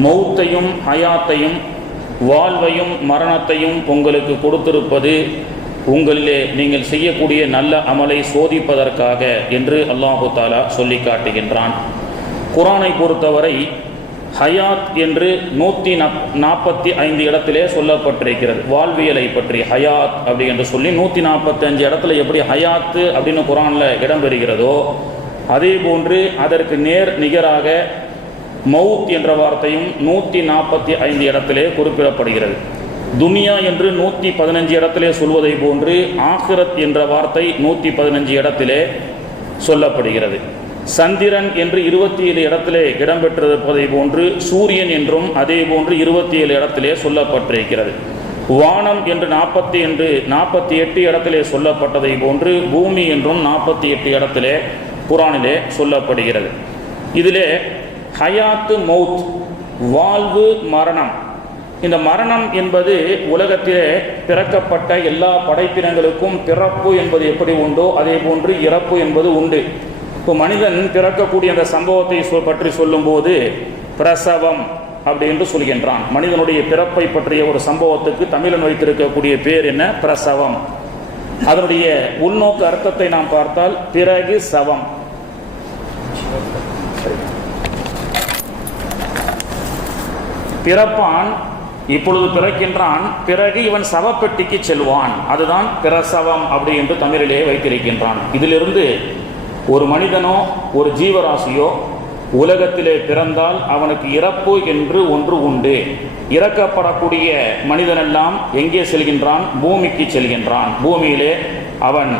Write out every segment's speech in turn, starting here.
மௌத்தையும் ஹயாத்தையும் வாழ்வையும் மரணத்தையும் உங்களுக்கு கொடுத்திருப்பது உங்களிலே நீங்கள் செய்யக்கூடிய நல்ல அமலை சோதிப்பதற்காக என்று அல்லாஹு தாலா சொல்லி காட்டுகின்றான். குர்ஆனை பொறுத்தவரை ஹயாத் என்று 145 இடத்திலே சொல்லப்பட்டிருக்கிறது. வாழ்வியலை பற்றி ஹயாத் அப்படி என்று சொல்லி 145 இடத்துல எப்படி ஹயாத்து அப்படின்னு குர்ஆனில் இடம்பெறுகிறதோ அதே போன்று அதற்கு நேர் நிகராக மவுத் என்ற வார்த்தையும் 145 இடத்திலே குறிப்பிடப்படுகிறது. துனியா என்று 115 இடத்திலே சொல்வதை போன்று ஆகிரத் என்ற வார்த்தை 115 இடத்திலே சொல்லப்படுகிறது. சந்திரன் என்று 27 இடத்திலே இடம்பெற்றிருப்பதை போன்று சூரியன் என்றும் அதே போன்று 27 இடத்திலே சொல்லப்பட்டிருக்கிறது. வானம் என்று 48 இடத்திலே சொல்லப்பட்டதை போன்று பூமி என்றும் 48 இடத்திலே குர்ஆனிலே சொல்லப்படுகிறது. இதிலே ஹயாத்து மவுத், வாழ்வு மரணம், இந்த மரணம் என்பது உலகத்திலே பிறக்கப்பட்ட எல்லா படைப்பினங்களுக்கும் பிறப்பு என்பது எப்படி உண்டோ அதே போன்று இறப்பு என்பது உண்டு. இப்போ மனிதன் பிறக்கக்கூடிய அந்த சம்பவத்தை பற்றி சொல்லும்போது பிரசவம் அப்படி என்று சொல்கின்றான். மனிதனுடைய பிறப்பை பற்றிய ஒரு சம்பவத்துக்கு தமிழன் வைத்திருக்கக்கூடிய பேர் என்ன? பிரசவம். அதனுடைய உள்நோக்கு அர்த்தத்தை நாம் பார்த்தால் பிறகு சவம். பிறப்பான், இப்பொழுது பிறக்கின்றான், பிறகு இவன் சவப்பெட்டிக்கு செல்வான். அதுதான் பிரசவம் அப்படி என்று தமிழிலே வைத்திருக்கின்றான். இதிலிருந்து ஒரு மனிதனோ ஒரு ஜீவராசியோ உலகத்திலே பிறந்தால் அவனுக்கு இறப்பு என்று ஒன்று உண்டு. இறக்கப்படக்கூடிய மனிதனெல்லாம் எங்கே செல்கின்றான்? பூமிக்கு செல்கின்றான். பூமியிலே அவன்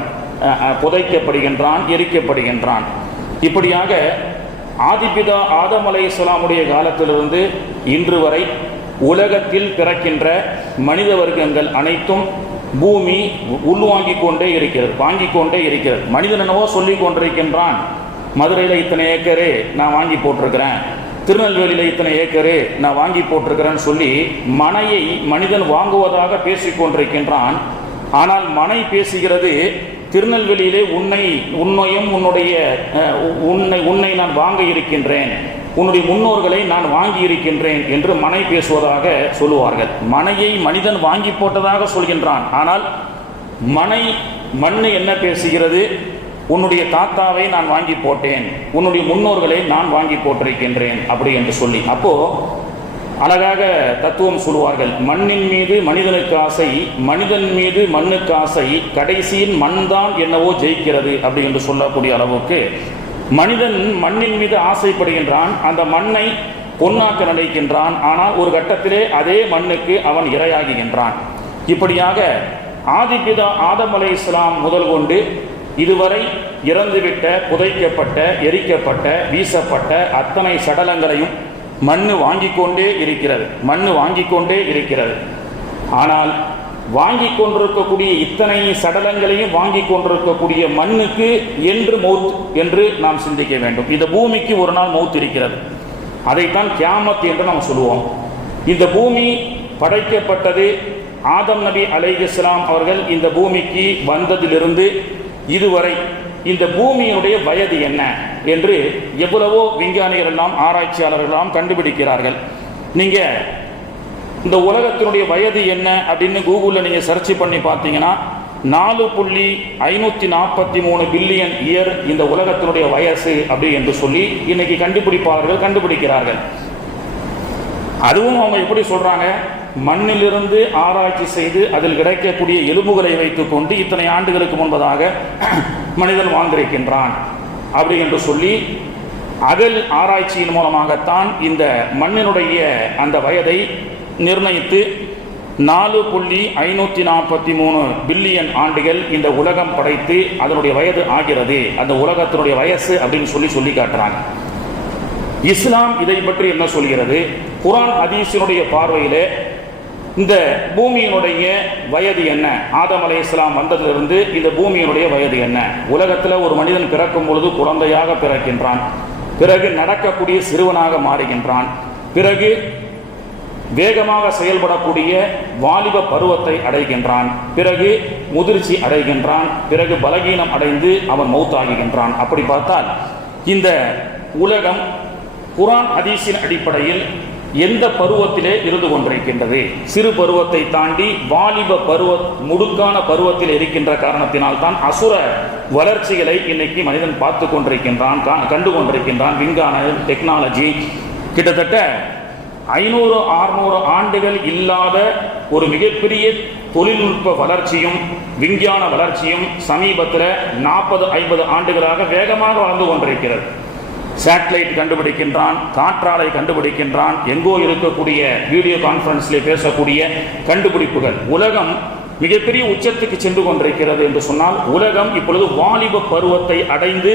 புதைக்கப்படுகின்றான், எரிக்கப்படுகின்றான். இப்படியாக ஆதிபிதா ஆதம் அலைஹிஸ்ஸலாமுடைய காலத்திலிருந்து இன்று வரை உலகத்தில் பிறக்கின்ற மனித வர்க்கங்கள் அனைத்தும் பூமி உள்வாங்கிக் கொண்டே இருக்கிறது, வாங்கிக் கொண்டே இருக்கிறது. மனிதன் என்னவோ சொல்லி கொண்டிருக்கின்றான், மதுரையில் இத்தனை ஏக்கரு நான் வாங்கி போட்டிருக்கிறேன், திருநெல்வேலியில் இத்தனை ஏக்கரு நான் வாங்கி போட்டிருக்கிறேன்னு சொல்லி மனையை மனிதன் வாங்குவதாக பேசிக்கொண்டிருக்கின்றான். ஆனால் மனை பேசுகிறது, திருநெல்வேலியிலே உன்னையும் உன்னை நான் வாங்க இருக்கின்றேன், உன்னுடைய முன்னோர்களை நான் வாங்கி இருக்கின்றேன் என்று மனை பேசுவதாக சொல்லுவார்கள். மனையை மனிதன் வாங்கி போட்டதாக சொல்கின்றான். ஆனால் மண்ணு என்ன பேசுகிறது? உன்னுடைய தாத்தாவை நான் வாங்கி போட்டேன், உன்னுடைய முன்னோர்களை நான் வாங்கி போட்டிருக்கின்றேன் அப்படி என்று சொல்லி. அப்போ அழகாக தத்துவம் சொல்லுவார்கள், மண்ணின் மீது மனிதனுக்கு ஆசை, மனிதன் மீது மண்ணுக்கு ஆசை, கடைசியின் மண் தான் என்னவோ ஜெயிக்கிறது அப்படி என்று சொல்லக்கூடிய அளவுக்கு மனிதன் மண்ணின் மீது ஆசைப்படுகின்றான், அந்த மண்ணை பொன்னாக்க நினைக்கின்றான். ஆனால் ஒரு கட்டத்திலே அதே மண்ணுக்கு அவன் இரையாகுகின்றான். இப்படியாக ஆதிபிதா ஆதம் அலைஹிஸ்ஸலாம் முதல் கொண்டு இதுவரை இறந்துவிட்ட, புதைக்கப்பட்ட, எரிக்கப்பட்ட, வீசப்பட்ட அத்தனை சடலங்களையும் மண்ணு வாங்கிக் கொண்டே இருக்கிறது. ஆனால் வாங்கி கொண்டிருக்கக்கூடிய இத்தனை சடலங்களையும் வாங்கி கொண்டிருக்கக்கூடிய மண்ணுக்கு என்று மௌத் என்று நாம் சிந்திக்க வேண்டும். இந்த பூமிக்கு ஒரு நாள் மௌத் இருக்கிறது, அதைத்தான் கியாமத் என்று நாம் சொல்லுவோம். இந்த பூமி படைக்கப்பட்டது ஆதம் நபி அலைஹிஸ்ஸலாம் அவர்கள் இந்த பூமிக்கு வந்ததிலிருந்து இதுவரை இந்த பூமியினுடைய வயது என்ன என்று எவ்வளவோ விஞ்ஞானிகள் எல்லாம் ஆராய்ச்சியாளர்கள் கண்டுபிடிக்கிறார்கள். நீங்க இந்த உலகத்தினுடைய வயது என்ன அப்படின்னு கூகுளில் நீங்கள் சர்ச் பண்ணி பார்த்தீங்கன்னா 4.543 பில்லியன் இயர் இந்த உலகத்தினுடைய வயசு அப்படி என்று சொல்லி இன்னைக்கு கண்டுபிடிப்பாளர்கள் கண்டுபிடிக்கிறார்கள். அதுவும் அவங்க எப்படி சொல்றாங்க? மண்ணிலிருந்து ஆராய்ச்சி செய்து அதில் கிடைக்கக்கூடிய எலும்புகளை வைத்துக் கொண்டு இத்தனை ஆண்டுகளுக்கு முன்பதாக மனிதன் வாழ்ந்திருக்கின்றான் அப்படி என்று சொல்லி அகல் ஆராய்ச்சியின் மூலமாகத்தான் இந்த மண்ணினுடைய அந்த வயதை நிர்ணயித்து 4.543 பில்லியன் ஆண்டுகள் இந்த உலகம் படைத்து அதனுடைய வயது ஆகிறது, அந்த உலகத்தினுடைய வயசு அப்படின்னு சொல்லி காட்டுறாங்க. இஸ்லாம் இதை பற்றி என்ன சொல்கிறது? குர்ஆன் ஹதீஸினுடைய பார்வையிலே இந்த பூமியினுடைய வயது என்ன? ஆதம் அலைஹிஸ்ஸலாம் வந்ததிலிருந்து இந்த பூமியினுடைய வயது என்ன? உலகத்தில் ஒரு மனிதன் பிறக்கும் பொழுது குழந்தையாக பிறக்கின்றான், பிறகு நடக்கக்கூடிய சிறுவனாக மாறுகின்றான், பிறகு வேகமாக செயல்படக்கூடிய வாலிப பருவத்தை அடைகின்றான், பிறகு முதிர்ச்சி அடைகின்றான், பிறகு பலகீனம் அடைந்து அவன் மௌத்தாகுகின்றான். அப்படி பார்த்தால் இந்த உலகம் குர்ஆன் ஹதீஸின் அடிப்படையில் எந்த பருவத்திலே இருந்து கொண்டிருக்கின்றது. சிறு பருவத்தை தாண்டி வாலிப முடுக்கான பருவத்தில் இருக்கின்ற காரணத்தினால் தான் அசுர வளர்ச்சிகளை இன்னைக்கு மனிதன் பார்த்து கொண்டிருக்கின்றான், கண்டு கொண்டிருக்கின்றான். விஞ்ஞான டெக்னாலஜி கிட்டத்தட்ட 500-600 ஆண்டுகள் இல்லாத ஒரு மிகப்பெரிய தொழில்நுட்ப வளர்ச்சியும் விஞ்ஞான வளர்ச்சியும் சமீபத்தில் 40-50 ஆண்டுகளாக வேகமாக வளர்ந்து கொண்டிருக்கிறது. சேட்டலைட் கண்டுபிடிக்கின்றான், காற்றாலை கண்டுபிடிக்கின்றான், எங்கோ இருக்கக்கூடிய வீடியோ கான்ஃபரன்ஸ்ல பேசக்கூடிய கண்டுபிடிப்புகள். உலகம் மிகப்பெரிய உச்சத்துக்கு சென்று கொண்டிருக்கிறது என்று சொன்னால், உலகம் இப்பொழுது வாலிப பருவத்தை அடைந்து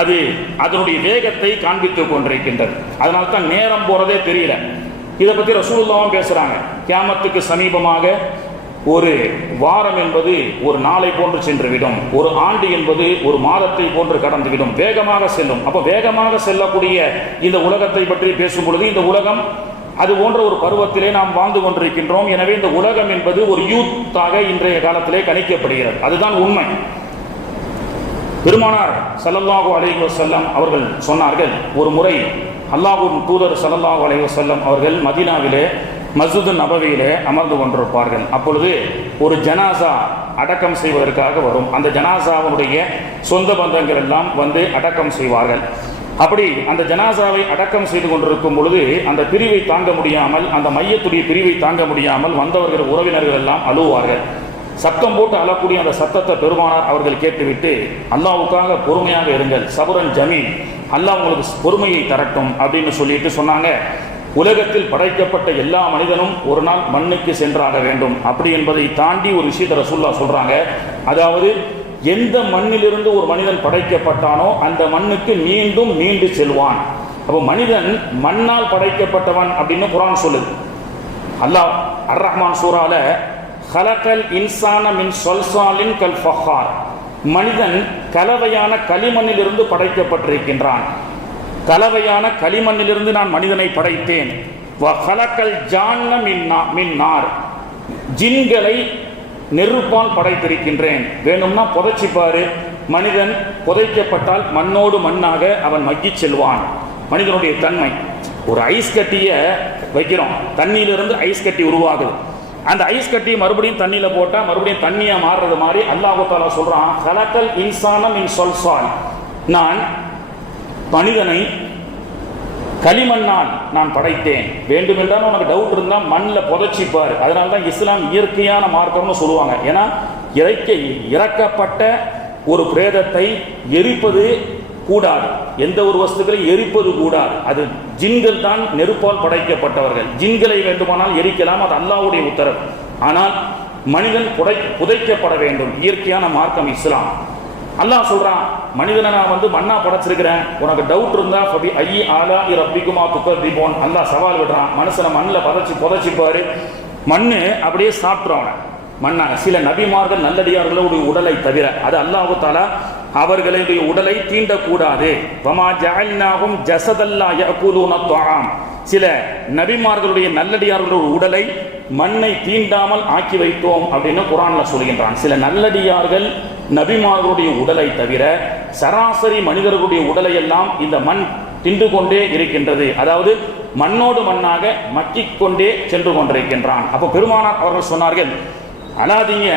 அது அதனுடைய வேகத்தை காண்பித்துக் கொண்டிருக்கின்றது. அதனால தான் நேரம் போறதே தெரியல. இதை பத்தி ரசூலுல்லாஹ் பேசுறாங்க. கியாமத்துக்கு சமீபமாக ஒரு வாரம் என்பது ஒரு நாளை போன்று சென்றுவிடும், ஒரு ஆண்டு என்பது ஒரு மாதத்தை போன்று கடந்துவிடும், வேகமாக செல்லும். அப்ப வேகமாக செல்லக்கூடிய இந்த உலகத்தை பற்றி பேசும் பொழுது, இந்த உலகம் அது போன்ற ஒரு பருவத்திலே நாம் வாழ்ந்து கொண்டிருக்கின்றோம். எனவே இந்த உலகம் என்பது ஒரு யூத்தாக இன்றைய காலத்திலே கணிக்கப்படுகிறது. அதுதான் உண்மை. பெருமானார் ஸல்லல்லாஹு அலைஹி வஸல்லம் அவர்கள் சொன்னார்கள், ஒரு முறை அல்லாஹ்வின் தூதர் ஸல்லல்லாஹு அலைஹி வஸல்லம் அவர்கள் மதீனாவிலே மஸ்ஜித் நபவியிலே அமர்ந்து கொண்டிருப்பார்கள். அப்பொழுது ஒரு ஜனாசா அடக்கம் செய்வதற்காக வரும். அந்த ஜனாசாவுடைய சொந்த பந்தங்கள் எல்லாம் வந்து அடக்கம் செய்வார்கள். அப்படி அந்த ஜனாசாவை அடக்கம் செய்து கொண்டிருக்கும் பொழுது அந்த பிரிவை தாங்க முடியாமல், அந்த மையத்துடைய பிரிவை தாங்க முடியாமல் வந்தவர்கள் உறவினர்கள் எல்லாம் அழுவார்கள். சத்தம் போட்டு அழக்கூடிய அந்த சத்தத்தை பெருமானார் அவர்கள் கேட்டுவிட்டு, அல்லாஹ்வுக்காக பொறுமையாக இருங்கள், சபுரன் ஜமீல், அல்லாஹ் உங்களுக்கு பொறுமையை தரட்டும் அப்படின்னு சொல்லிட்டு சொன்னாங்க. உலகத்தில் படைக்கப்பட்ட எல்லா மனிதனும் ஒரு நாள் மண்ணுக்கு சென்றாக வேண்டும். அப்படி என்பதை தாண்டி ஒரு விஷயத்தை ரசூலுல்லாஹ் சொல்றாங்க. அதாவது எந்த மண்ணிலிருந்து ஒரு மனிதன் படைக்கப்பட்டானோ அந்த மண்ணுக்கு மீண்டும் மீண்டு செல்வான். அப்போ மனிதன் மண்ணால் படைக்கப்பட்டவன் அப்படின்னு குர்ஆன் சொல்லுது. அல்லாஹ் அர் ரஹ்மான் சூரால ஹலகல் இன்சான மின் சொல்சாலின் கல் ஃபஹார், மனிதன் கலவையான களிமண்ணிலிருந்து படைக்கப்பட்டிருக்கின்றான். கலவையான களிமண்ணிலிருந்து நான் மனிதனை படைத்தேன். வஹலகல் ஜான்ன மின் நார், ஜின்களை நெருப்பால் படைத்திருக்கின்றேன். வேணும்னா புதைச்சிப்பாரு, மனிதன் புதைக்கப்பட்டால் மண்ணோடு மண்ணாக அவன் மக்கி செல்வான். மனிதனுடைய தன்மை, ஒரு ஐஸ் கட்டியை வைக்கிறோம், தண்ணியிலிருந்து ஐஸ் கட்டி உருவாகுது. அந்த ஐஸ் கட்டியை மறுபடியும் தண்ணியில போட்டா மறுபடியும் தண்ணியா மாறுறது மாதிரி அல்லாஹ் தஆலா சொல்றான், ஹலகல் இன்சான மின் சொல்சால், நான் மனிதனை களிமண்ணால் நான் படைத்தேன். வேண்டுமென்றால் உனக்கு டவுட் இருந்தால் மண்ணில் புதைச்சிப்பார். அதனால தான் இஸ்லாம் இயற்கையான மார்க்கம்னு சொல்லுவாங்க. ஏன்னா இறக்கப்பட்ட ஒரு பிரேதத்தை எரிப்பது கூடாது, எந்த ஒரு வஸ்துக்களையும் எரிப்பது கூடாது. அது ஜின்கள் தான் நெருப்பால் படைக்கப்பட்டவர்கள். ஜின்களை வேண்டுமானால் எரிக்கலாம், அது அல்லாஹ்வுடைய உத்தரவு. ஆனால் மனிதன் புதைக்கப்பட வேண்டும். இயற்கையான மார்க்கம் இஸ்லாம். அல்லாஹ் சொல்றான், மனிதனை நான் வந்து மண்ணா படைச்சிருக்கிறேன், உனக்கு டவுட் இருந்தா ஃபபி ஐயி ஆலா ரப்பிகுமா துகதிபூன், அல்லாஹ் சவால் விடுறான். மனுஷனை மண்ணில் புதைச்சிப்பாரு, மண்ணு அப்படியே சாப்பிட்றவன மண்ணாக. சில நபிமார்கள் நல்லடியார்களுடைய உடலை தவிர, அது அல்லாஹ் தஆலா அவர்களுடைய உடலை தீண்டக்கூடாது. வமா ஜஅல்நாஹும் ஜஸதல்லா யஅகுலூன த்ஆம், சில நபிமார்களுடைய நல்லடியார்களுடைய உடலை மண்ணை தீண்டாமல் ஆக்கி வைத்தோம் அப்படின்னு குர்ஆன்ல சொல்கின்றான். சில நல்லடியார்கள் நபிமார்களுடைய உடலை தவிர சராசரி மனிதர்களுடைய உடலை எல்லாம் இந்த மண் தின்று கொண்டே இருக்கின்றது. அதாவது மண்ணோடு மண்ணாக மக்கிக் கொண்டே சென்று கொண்டிருக்கின்றான். அப்போ பெருமானார் அவர்கள் சொன்னார்கள், அலாதீங்க,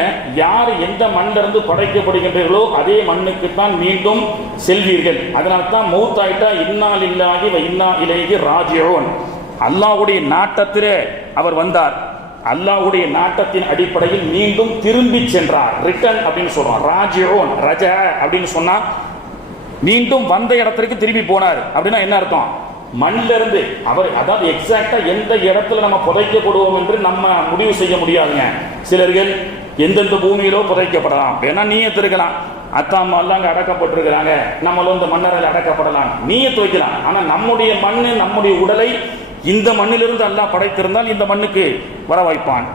யார் எந்த மண்ணிலிருந்து படைக்கப்படுகின்றீர்களோ அதே மண்ணுக்குத்தான் மீண்டும் செல்வீர்கள். அதனால தான் மௌத்தாயிட்டா இன்னா லில்லாஹி வ இன்னா இலைஹி ராஜிஊன், அல்லாஹ்வுடைய நாட்டத்திலே அவர் வந்தார், அல்லாஹ்வுடைய நாட்டத்தின் அடிப்படையில் மீண்டும் திரும்பி சென்றார். ரிட்டர்ன் அப்படின்னு சொல்றோம். ராஜிஊன், ரஜ அப்படின்னு சொன்னா மீண்டும் வந்த இடத்திற்கு திரும்பி போனார். அப்படின்னா என்ன அர்த்தம்? மண்ணில இருந்து அவர், அதாவது எக்ஸாக்டா எந்த இடத்துல நம்ம புதைக்கப்படுவோம் என்று நம்ம முடிவு செய்ய முடியாதுங்க. சிலர்கள் எந்தெந்த பூமியிலோ புதைக்கப்படலாம், வேணா நீயத்து இருக்கலாம், அத்தா அம்மா எல்லாம் அங்கே அடக்கப்பட்டிருக்கிறாங்க, நம்மளும் இந்த மன்னரில் அடக்கப்படலாம், நீயத்து வைக்கலாம். ஆனா நம்முடைய மண்ணு, நம்முடைய உடலை இந்த மண்ணிலிருந்து அல்லாஹ் படைத்திருந்தால் இந்த மண்ணுக்கு வர வைப்பான்.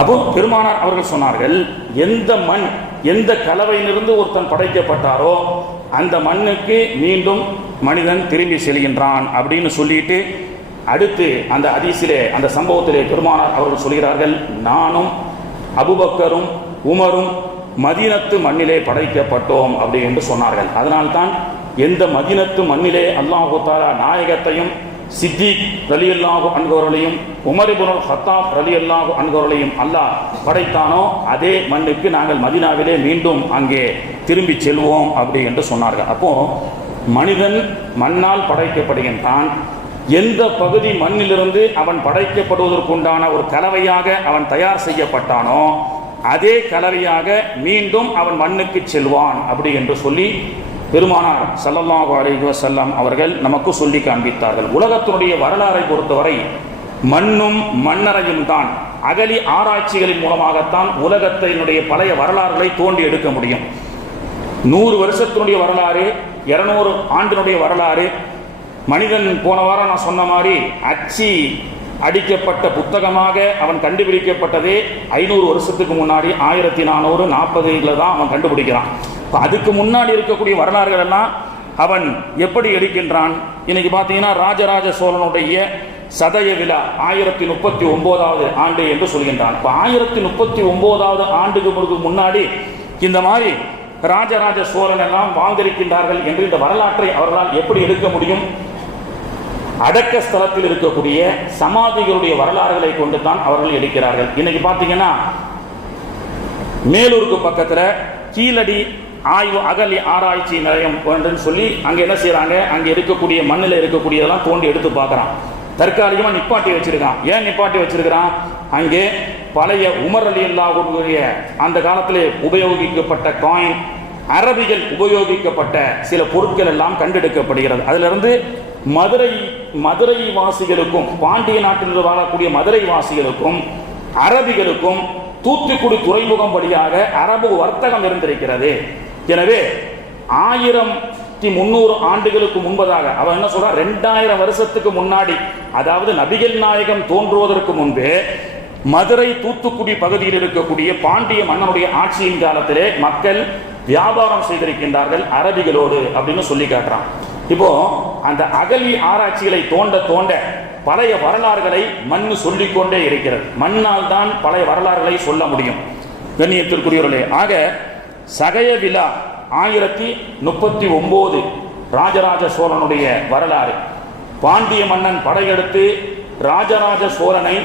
அப்போ பெருமானார் அவர்கள் சொன்னார்கள், எந்த மண், எந்த கலவையிலிருந்து ஒருத்தன் படைக்கப்பட்டாரோ அந்த மண்ணுக்கு மீண்டும் மனிதன் திரும்பி செல்கின்றான் அப்படின்னு சொல்லிட்டு, அடுத்து அந்த ஹதீஸிலே, அந்த சம்பவத்திலே பெருமானார் அவர்கள் சொல்கிறார்கள், நானும் அபூபக்கரும் உமரும் மதீனத்து மண்ணிலே படைக்கப்பட்டோம் அப்படி என்று சொன்னார்கள். அதனால்தான் எந்த மதீனத்து மண்ணிலே அல்லாஹ் தஆலா நாயகத்தையும் சித்திக் ரலியல்லாஹு அன்ஹு அவர்களையும் உமர் இப்னுல் கத்தாப் ரலியல்லாஹு அன்ஹு அவர்களையும் அல்லாஹ் படைத்தானோ அதே மண்ணுக்கு நாங்கள் மதீனாவிலே மீண்டும் அங்கே திரும்பி செல்வோம் அப்படி என்று சொன்னார்கள். அப்போ மனிதன் மண்ணால் படைக்கப்படுகின்றான். எந்த பகுதி மண்ணிலிருந்து அவன் படைக்கப்படுவதற்குண்டான ஒரு கலவையாக அவன் தயார் செய்யப்பட்டானோ அதே கலவையாக மீண்டும் அவன் மண்ணுக்கு செல்வான் அப்படி என்று சொல்லி பெருமானார் ஸல்லல்லாஹு அலைஹி வஸல்லம் அவர்கள் நமக்கு சொல்லி காண்பித்தார்கள். உலகத்தினுடைய வரலாறை பொறுத்தவரை மண்ணும் மண்ணறையும் தான் அகலி ஆராய்ச்சிகளின் மூலமாகத்தான் உலகத்தினுடைய பழைய வரலாறுகளை தோண்டி எடுக்க முடியும். 100 வருஷத்தினுடைய வரலாறு, 200 ஆண்டினுடைய வரலாறு, மனிதன் போன வாரம் நான் சொன்ன மாதிரி அச்சு அடிக்கப்பட்ட புத்தகமாக அவன் கண்டுபிடிக்கப்பட்டதே 500 வருஷத்துக்கு முன்னாடி 1440 தான் அவன் கண்டுபிடிக்கிறான். அதுக்கு முன்னாடி இருக்கக்கூடிய வரலாறுகள் எல்லாம் அவன் எப்படி எடுக்கின்றான்? இன்னைக்கு பார்த்தீங்கன்னா ராஜராஜ சோழனுடைய சதய விழா 1039வது ஆண்டு என்று சொல்கின்றான். இப்போ 1039வது ஆண்டுக்கு முன்னாடி இந்த மாதிரி ராஜராஜ சோழன் எல்லாம் வாழ்ந்திருக்கின்றார்கள் என்று இந்த வரலாற்றை அவர்களால் எப்படி எடுக்க முடியும்? அடக்க ஸ்தலத்தில் இருக்கக்கூடிய சமாதிகளுடைய வரலாறுகளை கொண்டு தான் அவர்கள் எடுக்கிறார்கள். இன்னைக்கு பார்த்தீங்கன்னா மேலூருக்கு பக்கத்தில் கீழடி ஆய்வு அகலி ஆராய்ச்சி நிலையம் என்று சொல்லி அங்கே என்ன செய்யறாங்க, அங்கே இருக்கக்கூடிய மண்ணில் இருக்கக்கூடியதெல்லாம் தோண்டி எடுத்து பார்க்குறான். தற்காலிகமாக நிப்பாட்டி வச்சிருக்கான். ஏன் நிப்பாட்டி வச்சிருக்கிறான்? அங்கே பழைய உமர் ரலியல்லாஹு அந்த காலத்தில் உபயோகிக்கப்பட்ட காயின், அரபிகள் உபயோகிக்கப்பட்ட சில பொருட்கள் எல்லாம் கண்டெடுக்கப்படுகிறது. அதிலிருந்து மதுரை வாசிகளுக்கும் பாண்டிய நாட்டில் வாழக்கூடிய மதுரை வாசிகளுக்கும் அரபிகளுக்கும் தூத்துக்குடி துறைமுகம் வழியாக அரபு வர்த்தகம் இருந்திருக்கிறது. எனவே 1300 ஆண்டுகளுக்கு முன்பதாக அவன் என்ன சொல்றான், 2000 வருஷத்துக்கு முன்னாடி, அதாவது நபிகள் நாயகம் தோன்றுவதற்கு முன்பே மதுரை தூத்துக்குடி பகுதியில் இருக்கக்கூடிய பாண்டிய மன்னனுடைய ஆட்சியின் காலத்திலே மக்கள் வியாபாரம் செய்திருக்கின்றார்கள் அரபிகளோடு அப்படின்னு சொல்லி காட்டுறான். இப்போ அந்த அகலி ஆராய்ச்சிகளை தோண்ட தோண்ட பழைய வரலாறுகளை மண் சொல்லிக்கொண்டே இருக்கிறது. மண்ணால் தான் பழைய வரலாறுகளை சொல்ல முடியும். கண்ணியத்திற்குரியவர்களே, ஆக சகய விழா 1039 ராஜராஜ சோழனுடைய வரலாறு. பாண்டிய மன்னன் படையெடுத்து ராஜராஜ சோழனை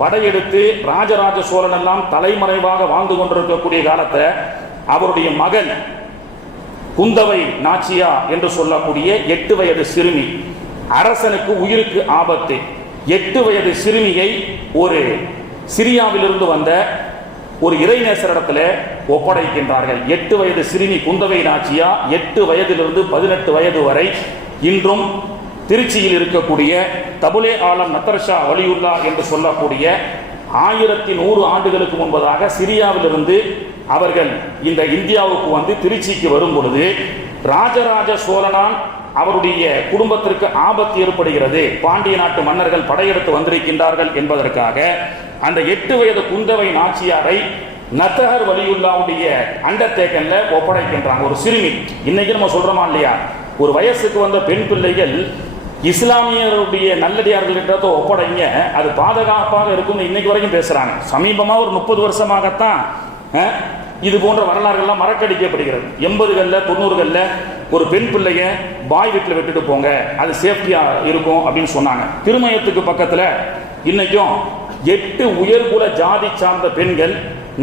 படையெடுத்து ராஜராஜ சோழன் எல்லாம் தலைமறைவாக வாழ்ந்து கொண்டிருக்கக்கூடிய காலத்தில் அவருடைய மகள் குந்தவை நாச்சியா என்று சொல்லக்கூடிய 8 வயது சிறுமி, அரசனுக்கு உயிருக்கு ஆபத்து, 8 வயது சிறுமியை ஒரு சிரியாவிலிருந்து வந்த ஒரு இறைநேசரிடத்தில் ஒப்படைக்கின்றார்கள். 8 வயது சிறுமி குந்தவை நாச்சியா 8 வயதிலிருந்து 18 வயது வரை இன்றும் திருச்சியில் இருக்கக்கூடிய தபுலே ஆலம் நத்தர்ஷா வலியுல்லா என்று சொல்லக்கூடிய 1100 ஆண்டுகளுக்கு முன்பதாக சிரியாவிலிருந்து அவர்கள் இந்த இந்தியாவுக்கு வந்து திருச்சிக்கு வரும் பொழுது ராஜராஜ சோழனால் அவருடைய குடும்பத்திற்கு ஆபத்து ஏற்படுகிறது, பாண்டிய நாட்டு மன்னர்கள் படையெடுத்து வந்திருக்கின்றார்கள் என்பதற்காக அந்த 8 வயது குந்தவை நாச்சியாரை நத்தஹர் வலியுல்லாவுடைய அண்டர்டேக்கன்ல ஒப்படைக்கின்றாங்க. ஒரு சிறுமி. இன்னைக்கு நம்ம சொல்றோமா இல்லையா, ஒரு வயசுக்கு வந்த பெண் பிள்ளைகள் இஸ்லாமியருடைய நல்லடியார்கள்கிட்ட ஒப்படைங்க, அது பாதுகாப்பாக இருக்கும் இன்னைக்கு வரைக்கும் பேசுறாங்க. சமீபமா ஒரு 30 வருஷமாகத்தான் இது போன்ற வரலாறுகள்லாம் மறக்கடிக்கப்படுகிறது. 80களில் 90களில் ஒரு பெண் பிள்ளைய பாய் வீட்டில் விட்டுட்டு போங்க, அது சேஃப்டியா இருக்கும் அப்படின்னு சொன்னாங்க. திருமயத்துக்கு பக்கத்தில் இன்னைக்கும் 8 உயர்குல ஜாதி சார்ந்த பெண்கள்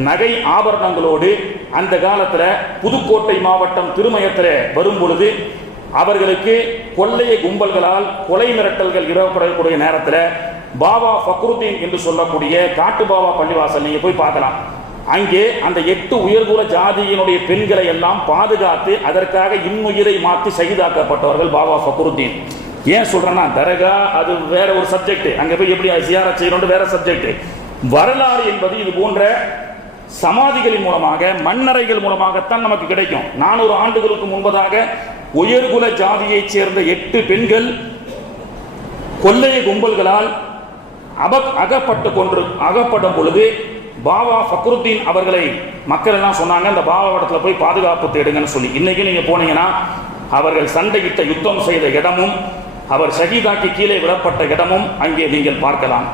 நகை ஆபரணங்களோடு அந்த காலத்தில் புதுக்கோட்டை மாவட்டம் திருமயத்தில் வரும் பொழுது அவர்களுக்கு கொள்ளைய கும்பல்களால் கொலை மிரட்டல்கள் இடப்படக்கூடிய நேரத்தில் பாபா ஃபக்ருதீன் என்று சொல்லக்கூடிய காட்டு பாபா பள்ளிவாசல் நீங்க போய் பார்க்கலாம். அங்கே அந்த 8 உயர்குல ஜாதியினுடைய பெண்களை எல்லாம் பாதுகாத்து அதற்காக இன்னுயிரை மாற்றி ஷஹீதாக்கப்பட்டவர்கள் பாபா ஃபக்ருதீன். ஏன் சொல்றேன்னா, தர்கா அது வேற ஒரு சப்ஜெக்ட், அங்க போய் எப்படி ஜியாரத் செய்யணும் வேற சப்ஜெக்ட். வரலாறு என்பது இது போன்ற சமாதிகளின் மூலமாக மண்ணறைகள் மூலமாகத்தான் நமக்கு கிடைக்கும். 400 ஆண்டுகளுக்கு முன்பதாக உயர்குல ஜாதியைச் சேர்ந்த 8 பெண்கள் கொள்ளைய கும்பல்களால் அகப்படும் பொழுது பாபா ஃபக்ருதீன் அவர்களை மக்கள் எல்லாம் சொன்னாங்க, இந்த பாபா இடத்துல போய் பாதுகாப்பு தேடுங்கன்னு சொல்லி. இன்னைக்கு நீங்க போனீங்கன்னா அவர்கள் சண்டையிட்ட யுத்தம் செய்த இடமும் அவர் ஷஹீதாக்கி கீழே விடப்பட்ட இடமும் அங்கே நீங்கள் பார்க்கலாம்.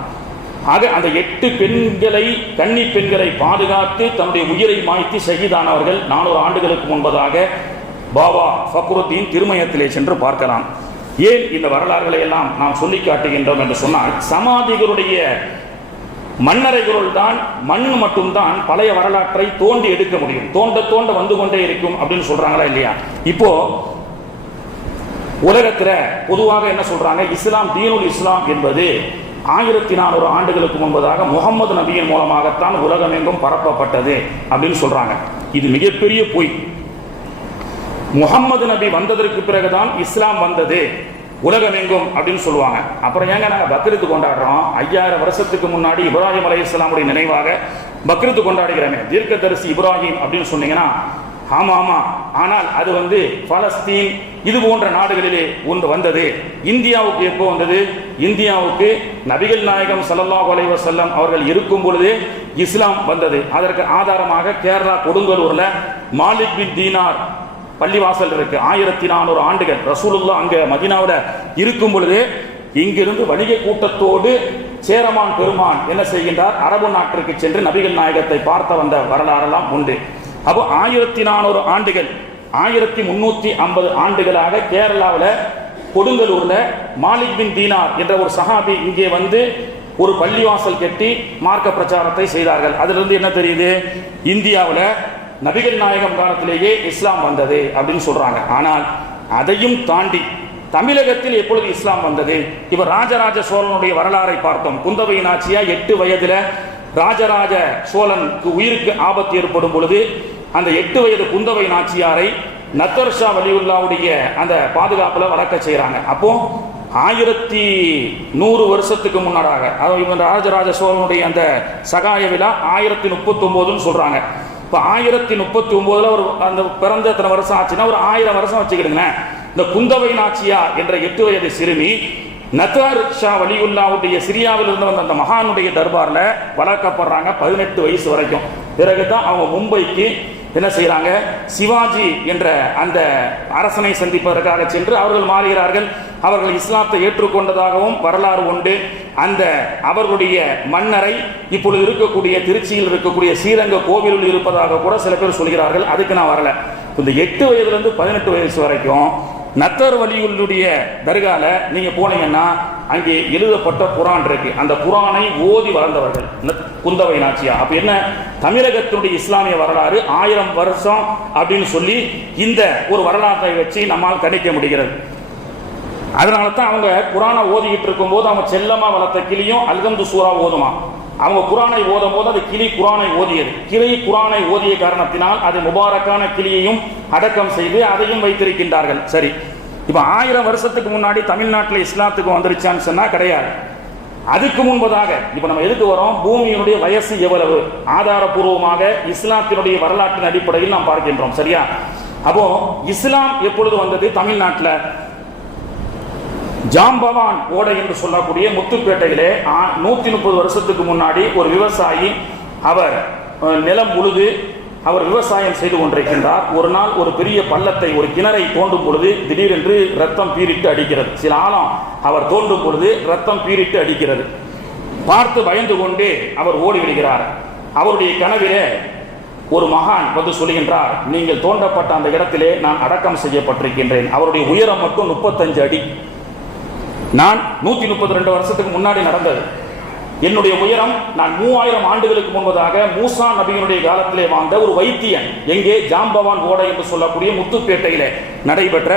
ஆக அந்த 8 பெண்களை, கன்னி பெண்களை பாதுகாத்து தன்னுடைய உயிரை மாய்த்து ஷஹீதானவர்கள் 400 ஆண்டுகளுக்கு முன்பதாக பாபா ஃபக்ருதீன் திருமயத்திலே சென்று பார்க்கலாம். ஏன் இந்த வரலாறுகளை எல்லாம் நாம் சொல்லி காட்டுகின்றோம் என்று சொன்னால், சமாதிகளுடைய மண்ணறைகளுள் தான் மண் மட்டும்தான் பழைய வரலாற்றை தோண்டி எடுக்க முடியும். தோண்ட தோண்ட வந்து கொண்டே இருக்கும் அப்படின்னு சொல்றாங்களா இல்லையா? இப்போ உலகத்துல பொதுவாக என்ன சொல்றாங்க, இஸ்லாம் தீனுல் இஸ்லாம் என்பது 1400 ஆண்டுகளுக்கு முன்பதாக முகமது நபியின் மூலமாகத்தான் உலகமெங்கும் பரப்பப்பட்டது அப்படின்னு சொல்றாங்க. இது மிகப்பெரிய பொய். முகமது நபி வந்ததற்கு பிறகுதான் இஸ்லாம் வந்தது உலகமெங்கும் அப்படின்னு சொல்லுவாங்க. அப்புறம் ஏங்க நாங்கள் பக்ரீத் கொண்டாடுறோம்? 5000 வருஷத்துக்கு முன்னாடி இப்ராஹிம் அலைஹிஸ்ஸலாமுடைய நினைவாக பக்ரீத் கொண்டாடுகிறோமே, தீர்க்கதரிசி இப்ராஹிம் அப்படின்னு சொன்னீங்கன்னா ஆமா ஆமா, ஆனால் அது பலஸ்தீன் இது போன்ற நாடுகளிலே ஒன்று வந்தது. இந்தியாவுக்கு எப்போ வந்தது? இந்தியாவுக்கு நபிகள் நாயகம் ஸல்லல்லாஹு அலைஹி வஸல்லம் அவர்கள் இருக்கும் பொழுது இஸ்லாம் வந்தது. அதற்கு ஆதாரமாக கேரளா கொடுங்கலூர்ல மாலிக் பின் தீனார் பள்ளிவாசல் இருக்கு. 1400 ஆண்டுகள் ரசூலுல்லாஹ் அங்க மதீனாவுல இருக்கும் பொழுது இங்கிருந்து வணிக கூட்டத்தோடு சேரமான் பெருமான் என்ன செய்கின்றார், அரபு நாட்டிற்கு சென்று நபிகள் நாயகத்தை பார்த்த வந்த வரலாறெல்லாம் உண்டு. அப்போ 1400 ஆண்டுகள், 1350 ஆண்டுகளாக கேரளாவில் கொடுங்கலூர்ல மாலிக் பின் தீனார் என்ற ஒரு சஹாபி இங்கே ஒரு பள்ளிவாசல் கட்டி மார்க்க பிரச்சாரத்தை செய்தார்கள். அதிலிருந்து என்ன தெரியுது, இந்தியாவில் நபிகள் நாயகம் காலத்திலேயே இஸ்லாம் வந்தது அப்படின்னு சொல்றாங்க. ஆனால் அதையும் தாண்டி தமிழகத்தில் எப்பொழுது இஸ்லாம் வந்தது? இப்ப ராஜராஜ சோழனுடைய வரலாறை பார்த்தோம். குந்தவை நாச்சியா 8 வயதுல ராஜராஜ சோழனுக்கு உயிருக்கு ஆபத்து ஏற்படும் பொழுது அந்த 8 வயது குந்தவை நாச்சியாரை நத்தர் ஷா வலியுல்லாவுடைய அந்த பாதுகாப்புல வளர்க்க செய்யறாங்க. அப்போ 1100 வருஷத்துக்கு முன்னதாக, அதாவது ராஜராஜ சோழனுடைய அந்த சகாய விழா 1039 சொல்றாங்க. இப்போ 1039 ஒரு அந்த பிறந்த எத்தனை வருஷம் ஆச்சுன்னா ஒரு 1000 வருஷம் வச்சுக்கிடுங்க. இந்த குந்தவை நாச்சியா என்ற 8 வயது சிறுமி நத்தர் ஷா வலியுல்லாவுடைய சிரியாவில் இருந்து வந்த அந்த மகானுடைய தர்பார்ல வளர்க்கப்படுறாங்க 18 வயசு வரைக்கும். பிறகுதான் அவங்க மும்பைக்கு என்ன செய்யறாங்க, சிவாஜி என்ற அந்த அரசனை சந்திப்பதற்காக சென்று அவர்கள் மாறுகிறார்கள். அவர்கள் இஸ்லாத்தை ஏற்றுக்கொண்டதாகவும் வரலாறு உண்டு. அந்த அவர்களுடைய மன்னரை இப்பொழுது இருக்கக்கூடிய திருச்சியில் இருக்கக்கூடிய ஸ்ரீரங்க கோவிலில் இருப்பதாக கூட சில பேர் சொல்கிறார்கள். அதுக்கு நான் வரல. இந்த 8 வயதுலேருந்து 18 வயசு வரைக்கும் நத்தர் வலியுடைய தர்கால நீங்க போனீங்கன்னா அங்கே எழுதப்பட்ட குரான் இருக்கு. அந்த குரானை ஓதி வளர்ந்தவர்கள் குந்தவை நாச்சியா. அப்ப என்ன, தமிழகத்தினுடைய இஸ்லாமிய வரலாறு 1000 வருஷம் அப்படின்னு சொல்லி இந்த ஒரு வரலாற்றை வச்சு நம்மால் கணிக்க முடிகிறது. அதனால தான் அவங்க குரானை ஓதிக்கிட்டு இருக்கும் போது அவங்க செல்லமா வளர்த்த கிளியும் அல்ஹம்து சூரா ஓதுமா. அவங்க குரானை ஓதும் போது அது கிளி குரானை ஓதியது. கிளி குரானை ஓதிய காரணத்தினால் அது முபாரக்கான கிளியையும் அடக்கம் செய்து அதையும் வைத்திருக்கின்றார்கள். சரி, இப்ப 1000 வருஷத்துக்கு முன்னாடி தமிழ்நாட்டில் இஸ்லாத்துக்கு வந்துருச்சான்னு சொன்னா கிடையாது. அதுக்கு முன்பதாக இப்ப நம்ம எதுக்கு வரோம், பூமியினுடைய வயசு எவ்வளவு ஆதாரபூர்வமாக இஸ்லாத்தினுடைய வரலாற்றின் அடிப்படையில் நாம் பார்க்கின்றோம். சரியா? அப்போ இஸ்லாம் எப்பொழுது வந்தது தமிழ்நாட்டில்? ஜாம்பவான் ஓடை என்று சொல்லக்கூடிய முத்துப்பேட்டையிலே 130 வருஷத்துக்கு முன்னாடி ஒரு விவசாயி, அவர் நிலம் உழுது அவர் விவசாயம் செய்து கொண்டிருக்கின்றார். ஒரு நாள் ஒரு பெரிய பள்ளத்தை, ஒரு கிணறை தோண்டும் பொழுது திடீரென்று ரத்தம் பீரிட்டு அடிக்கிறது. சில ஆழம் அவர் தோண்டும் பொழுது ரத்தம் பீரிட்டு அடிக்கிறது. பார்த்து பயந்து கொண்டே அவர் ஓடி விடுகிறார். அவருடைய கனவிலே ஒரு மகான் சொல்லுகின்றார், நீங்கள் தோண்டப்பட்ட அந்த இடத்திலே நான் அடக்கம் செய்யப்பட்டிருக்கின்றேன். அவருடைய உயரம் மட்டும் 35 அடி. நான் 132 வருஷத்துக்கு முன்னாடி நடந்தது. என்னுடைய உயரம், நான் 3000 ஆண்டுகளுக்கு முன்பதாக மூசா நபியினுடைய காலத்திலே வாழ்ந்த ஒரு வைத்தியன், எங்கே ஜாம்பவான் ஓடை என்று சொல்லக்கூடிய முத்துப்பேட்டையிலே நடைபெற்ற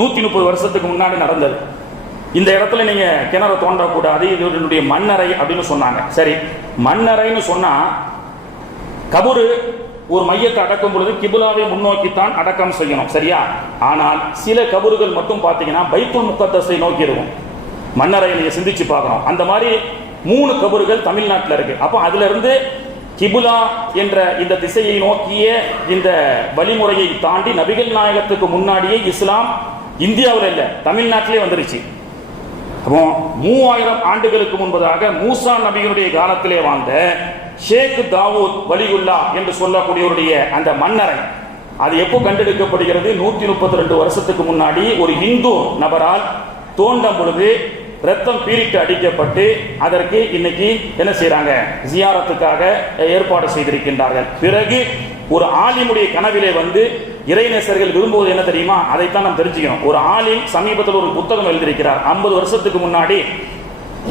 130 வருஷத்துக்கு முன்னாடி நடந்தது. இந்த இடத்துல நீங்க கிணறு தோண்டக்கூடாது, இது என்னுடைய மண்ணறை அப்படின்னு சொன்னாங்க. சரி, மண்ணறைன்னு சொன்னா கபரு ஒரு மையத்தை அடக்கும் பொழுது கிபுலாவை முன்னோக்கித்தான் அடக்கம் செய்யணும். சரியா? ஆனால் சில கபறுகள் மட்டும் பார்த்தீங்கன்னா பைத்துல் முகத்தஸை நோக்கி இருக்கும். மன்னரை நீங்க சிந்திச்சு பார்க்கணும். அந்த மாதிரி 3 கபறுகள் தமிழ்நாட்டில் இருக்கு. அப்போ அதுல இருந்து கிபுலா என்ற இந்த திசையை நோக்கிய இந்த வழிமுறையை தாண்டி நபிகள் நாயகத்துக்கு முன்னாடியே இஸ்லாம் இந்தியாவில் இல்லை, தமிழ்நாட்டிலே வந்துருச்சு. அப்போ 3000 ஆண்டுகளுக்கு முன்பதாக மூசா நபியினுடைய காலத்திலே வாழ்ந்த ஷேக் தாவூத் வலியுல்லா என்று சொல்லக்கூடியவருடைய அந்த மன்னரை, அது எப்போ கண்டெடுக்கப்படுகிறது? 132 வருஷத்துக்கு முன்னாடி ஒரு இந்து நபரால் தோண்டும் பொழுது ரத்தம் பீரிட்டு அடிக்கப்பட்டு அதற்கு இன்னைக்கு என்ன செய்யறாங்க, ஜியாரத்துக்காக ஏற்பாடு செய்திருக்கின்றார்கள். பிறகு ஒரு ஆலிமுடைய கனவிலே வந்து இறைநேசர்கள் விரும்புவது என்ன தெரியுமா? அதைத்தான் நாம் தெரிஞ்சுக்கணும். ஒரு ஆலிம் சமீபத்தில் ஒரு புத்தகம் எழுதியிருக்கிறார். 50 வருஷத்துக்கு முன்னாடி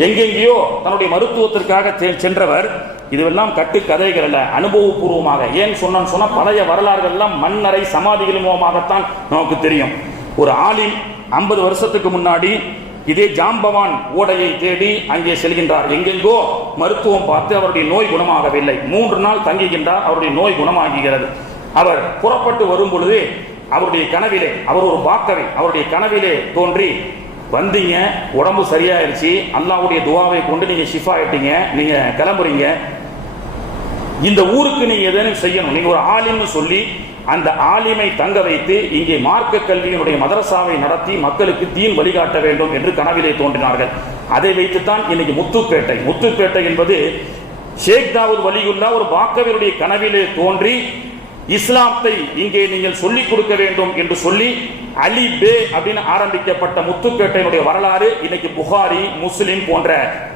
எங்கெங்கேயோ தன்னுடைய மருத்துவத்திற்காக சென்றவர். இதுவெல்லாம் கட்டு கதைகள் அல்ல, அனுபவபூர்வமாக. ஏன் சொன்னா பழைய வரலாறுகள் எல்லாம் மண்ணறை சமாதிகள் மூலமாகத்தான் நமக்கு தெரியும். ஒரு ஆலிம் 50 வருஷத்துக்கு முன்னாடி இதே ஜாம்பவான் ஓடையை தேடி அங்கே செல்கின்றார். எங்கெங்கோ மருத்துவம் பார்த்து அவருடைய நோய் குணமாகவில்லை. 3 நாள் தங்குகின்றார், அவருடைய நோய் குணமாகிறது. அவர் புறப்பட்டு வரும் பொழுது அவருடைய கனவிலே, அவர் ஒரு பாக்கவை, அவருடைய கனவிலே தோன்றி, வந்தீங்க, உடம்பு சரியாயிருச்சு, அல்லாஹ்வுடைய துவாவை கொண்டு நீங்க ஷிஃபா ஆயிட்டீங்க, நீங்க கிளம்புறீங்க, இந்த ஊருக்கு நீங்க எதனும் செய்யணும், நீங்க ஒரு ஆலிம்னு சொல்லி அந்த ஆலிமை தங்க வைத்து இங்கே மார்க்க கல்வியினுடைய மதரசாவை நடத்தி மக்களுக்கு தீன் வழிகாட்ட வேண்டும் என்று கனவிலே தோன்றினார்கள். அதை வைத்துத்தான் இன்னைக்கு முத்துப்பேட்டை என்பது ஷேக் தாவூத் வலியுல்லா ஒரு பாக்கவினுடைய கனவிலே தோன்றி இஸ்லாத்தை இங்கே நீங்கள் சொல்லிக் கொடுக்க வேண்டும் என்று சொல்லி அலி பே அப்படின்னு ஆரம்பிக்கப்பட்ட முத்துப்பேட்டையினுடைய வரலாறு இன்னைக்கு புகாரி, முஸ்லிம் போன்ற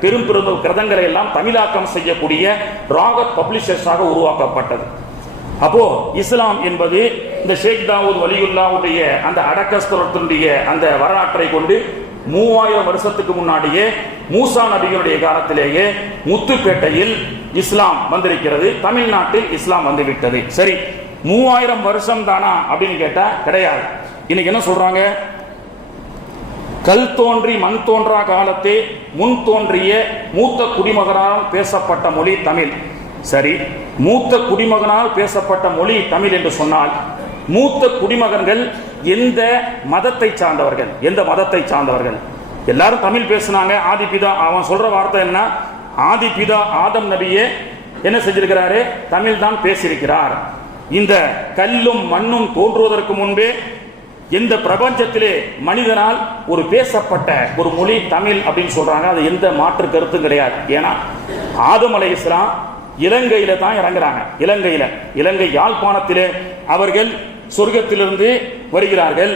பெரும் கிரந்தங்களை எல்லாம் தமிழாக்கம் செய்யக்கூடிய ராகத் பப்ளிஷர்ஸாக உருவாக்கப்பட்டது. அப்போ இஸ்லாம் என்பது இந்த ஷேக் தாவூத் வலியுல்லாவுடைய அந்த அடக்கஸ்தலத்தினுடைய அந்த வரலாற்றை கொண்டு 3000 வருஷத்துக்கு முன்னாடியே மூசா நபிகளுடைய காலத்திலேயே முத்துப்பேட்டையில் இஸ்லாம் வந்திருக்கிறது, தமிழ்நாட்டில் இஸ்லாம் வந்துவிட்டது. சரி, 3000 வருஷம் தானா அப்படின்னு கேட்டா கிடையாது. இன்னைக்கு என்ன சொல்றாங்க? கல் தோன்றி மண் தோன்றா காலத்தே முன் தோன்றிய மூத்த குடிமகனால் பேசப்பட்ட மொழி தமிழ். சரி, மூத்த குடிமகனால் பேசப்பட்ட மொழி தமிழ் என்று சொன்னால் மூத்த குடிமகன்கள் எந்த மதத்தை சார்ந்தவர்கள்? எல்லாரும் தமிழ் பேசினாங்க. ஆதிபிதா, அவன் சொல்ற வார்த்தை என்ன? ஆதிபிதா ஆதம் நபியே என்ன செஞ்சிருக்கிறாரு? தமிழ் தான் பேசியிருக்கிறார். இந்த கல்லும் மண்ணும் தோன்றுவதற்கு முன்பே எந்த பிரபஞ்சத்திலே மனிதனால் ஒரு பேசப்பட்ட ஒரு மொழி தமிழ் அப்படின்னு சொல்றாங்க. அது எந்த மாற்று கருத்தும் கிடையாது. ஏன்னா ஆதம் அலைஹிஸ்ஸலாம் இலங்கையில தான் இறங்குறாங்க. இலங்கை யாழ்ப்பாணத்திலே அவர்கள் சொர்க்கத்திலிருந்து வருகிறார்கள்.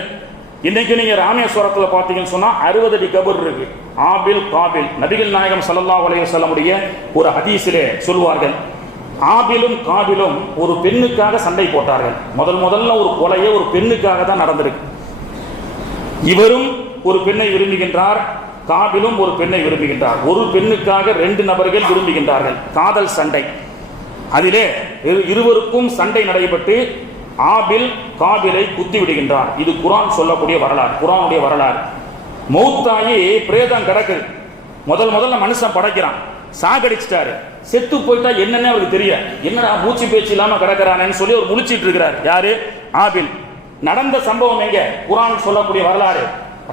இன்னைக்கு நீங்க ராமேஸ்வரத்தில் பார்த்தீங்கன்னு சொன்னா 60 அடி கபர் இருக்கு. ஆபில் காபில், நபிகள் நாயகம் ஸல்லல்லாஹு அலைஹி வஸல்லமுடைய ஒரு ஹதீஸிலே சொல்வார்கள், ஆபிலும் காபிலும் ஒரு பெண்ணுக்காக சண்டை போட்டார்கள். முதல்ல ஒரு கொலையே ஒரு பெண்ணுக்காக தான் நடந்திருக்கு. இவரும் ஒரு பெண்ணை விரும்புகின்றார், காபிலும் ஒரு பெண்ணை விரும்புகின்றார். ஒரு பெண்ணுக்காக 2 நபர்கள் விரும்புகின்றார்கள். காதல் சண்டை. அதிலே இருவருக்கும் சண்டை நடைபெற்று ஆபில் காபிலை குத்தி விடுகின்றார். இது குர்ஆன் சொல்லக்கூடிய வரலாறு, குர்ஆனுடைய வரலாறு. மௌத்தாயி பிரேதம் கிடக்குது. முதல்ல மனுஷன் படைக்கிறான், சாகடிச்சிட்டாரு, செத்து போயிட்டா என்னன்னு அவருக்கு தெரியாது. என்னடா மூச்சு பேச்சு இல்லாம கிடக்கிறானேன்னு சொல்லி அவர் முழிச்சிட்டு இருக்கிறார். யாரு? ஆபில். நடந்த சம்பவம் எங்க? குர்ஆன் சொல்லக்கூடிய வரலாறு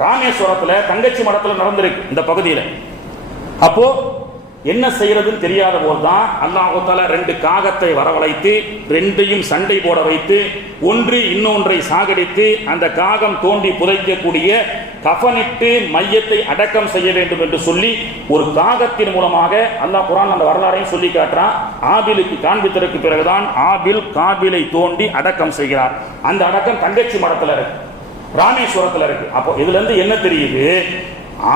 ராமேஸ்வரத்துல தங்கச்சி மடத்துல நடந்திருக்கு இந்த பகுதியில. அப்போ என்ன செய்யறதுன்னு தெரியாத போதுதான் அல்லாஹ் தஆலா 2 காகத்தை வரவழைத்து 2ஐயும் சண்டை போட வைத்து ஒன்று இன்னொன்றை சாகடித்து அந்த காகம் தோண்டி புதைக்கக்கூடிய கஃனிட்டு மையத்தை அடக்கம் செய்ய வேண்டும் என்று சொல்லி ஒரு காகத்தின் மூலமாக அல்லாஹ் குர்ஆன் அந்த வரலாறையும் சொல்லி காட்டுறான். ஆபிலுக்கு காண்பித்ததற்கு பிறகுதான் ஆபில் காபிலை தோண்டி அடக்கம் செய்கிறார். அந்த அடக்கம் தங்கச்சி மடத்துல இருக்கு, ராமேஸ்வரத்துல இருக்கு. அப்போ இதுல இருந்து என்ன தெரியுது?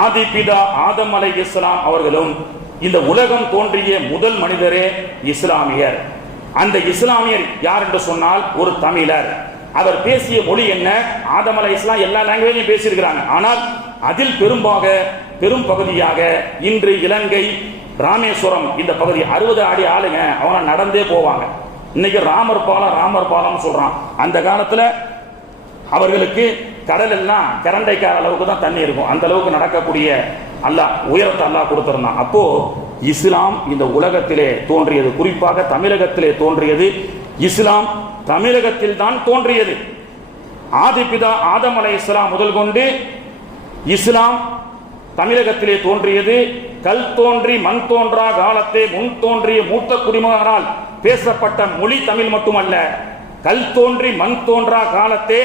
ஆதிபிதா ஆதம் அலைஹிஸ்ஸலாம் அவர்களும் இந்த உலகம் தோன்றிய முதல் மனிதரே இஸ்லாமியர். அந்த இஸ்லாமியர் யார் என்று சொன்னால் ஒரு தமிழர். அவர் பேசிய மொழி என்ன? ஆதம் அலைஹிஸ்ஸலாம் எல்லா லாங்குவேஜையும் பேசியிருக்கிறாங்க. ஆனால் அதில் பெரும் பகுதியாக இன்று இலங்கை ராமேஸ்வரம் இந்த பகுதி 60 அடி ஆளுங்க, அவங்க நடந்தே போவாங்க. இன்னைக்கு ராமர் பாலம் சொல்றான். அந்த காலத்துல அவர்களுக்கு கடல் எல்லாம் கரண்டைக்கார அளவுக்கு தான் தண்ணி இருக்கும். அந்த அளவுக்கு நடக்கக்கூடிய அல்லாஹ் உயரத்தை அல்லாஹ் கொடுத்திருந்தான். அப்போ இஸ்லாம் இந்த உலகத்திலே தோன்றியது, குறிப்பாக தமிழகத்திலே தோன்றியது. இஸ்லாம் தமிழகத்தில் தான் தோன்றியது. ஆதிபிதா ஆதம் அலைஹிஸ்ஸலாம் முதல் கொண்டு இஸ்லாம் தமிழகத்திலே தோன்றியது. கல் தோன்றி மண் தோன்றா காலத்தே முன் தோன்றிய மூத்த குடிமகனால் பேசப்பட்ட மொழி தமிழ் மட்டுமல்ல, கல் தோன்றி மண் தோன்றா காலத்தே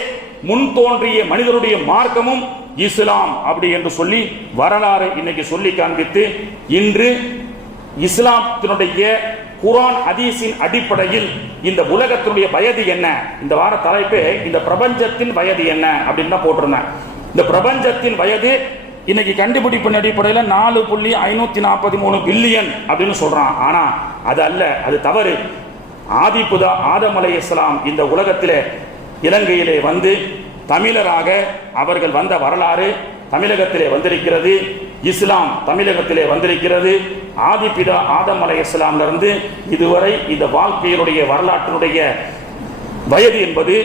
முன் தோன்றிய மனிதனுடைய மார்க்கமும் இஸ்லாம் அப்படி என்று சொல்லி வரலாறு இன்னைக்கு சொல்லி காண்பித்து இன்று இஸ்லாத்தினுடைய குர்ஆன் ஹதீஸின் அடிப்படையில் இந்த உலகத்தினுடைய வயது என்ன, இந்த வார தலைப்பு இந்த பிரபஞ்சத்தின் வயது என்ன அப்படின்னு தான் போட்டிருந்தேன். இந்த பிரபஞ்சத்தின் வயது இன்னைக்கு கண்டுபிடிப்பின் அடிப்படையில் 4.543 பில்லியன் அப்படின்னு சொல்றான். ஆனா அது அல்ல, அது தவறு. ஆதிபுதா ஆதம் அலைஹிஸ்ஸலாம் இந்த உலகத்திலே இலங்கையிலே வந்து தமிழராக அவர்கள் வந்த வரலாறு தமிழகத்திலே வந்திருக்கிறது. இஸ்லாம் தமிழகத்திலே வந்திருக்கிறது. ஆதிபிதா ஆதம் அலைஹிஸ்ஸலாமிலிருந்து இதுவரை இந்த வாழ்க்கையினுடைய வரலாற்றினுடைய வயது என்பது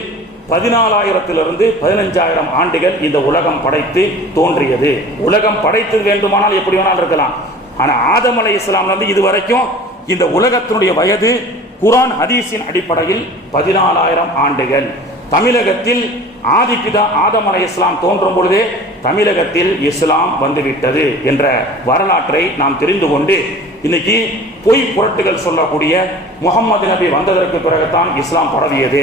14,000 15,000 ஆண்டுகள் இந்த உலகம் படைத்து தோன்றியது. உலகம் படைத்து வேண்டுமானால் எப்படி வேணாலும் இருக்கலாம். ஆனால் ஆதம் அலைஹிஸ்ஸலாமிலிருந்து இதுவரைக்கும் இந்த உலகத்தினுடைய வயது குர்ஆன் ஹதீஸின் அடிப்படையில் 14,000 ஆண்டுகள். தமிழகத்தில் ஆதிபிதா ஆதம் அலைஹிஸ்ஸலாம் தோன்றும் பொழுதே தமிழகத்தில் இஸ்லாம் வந்துவிட்டது என்ற வரலாற்றை நாம் தெரிந்து கொண்டு இன்னைக்கு பொய் புரட்டுகள் சொல்லக்கூடிய முகமது நபி வந்ததற்கு பிறகுதான் இஸ்லாம் பரவியது,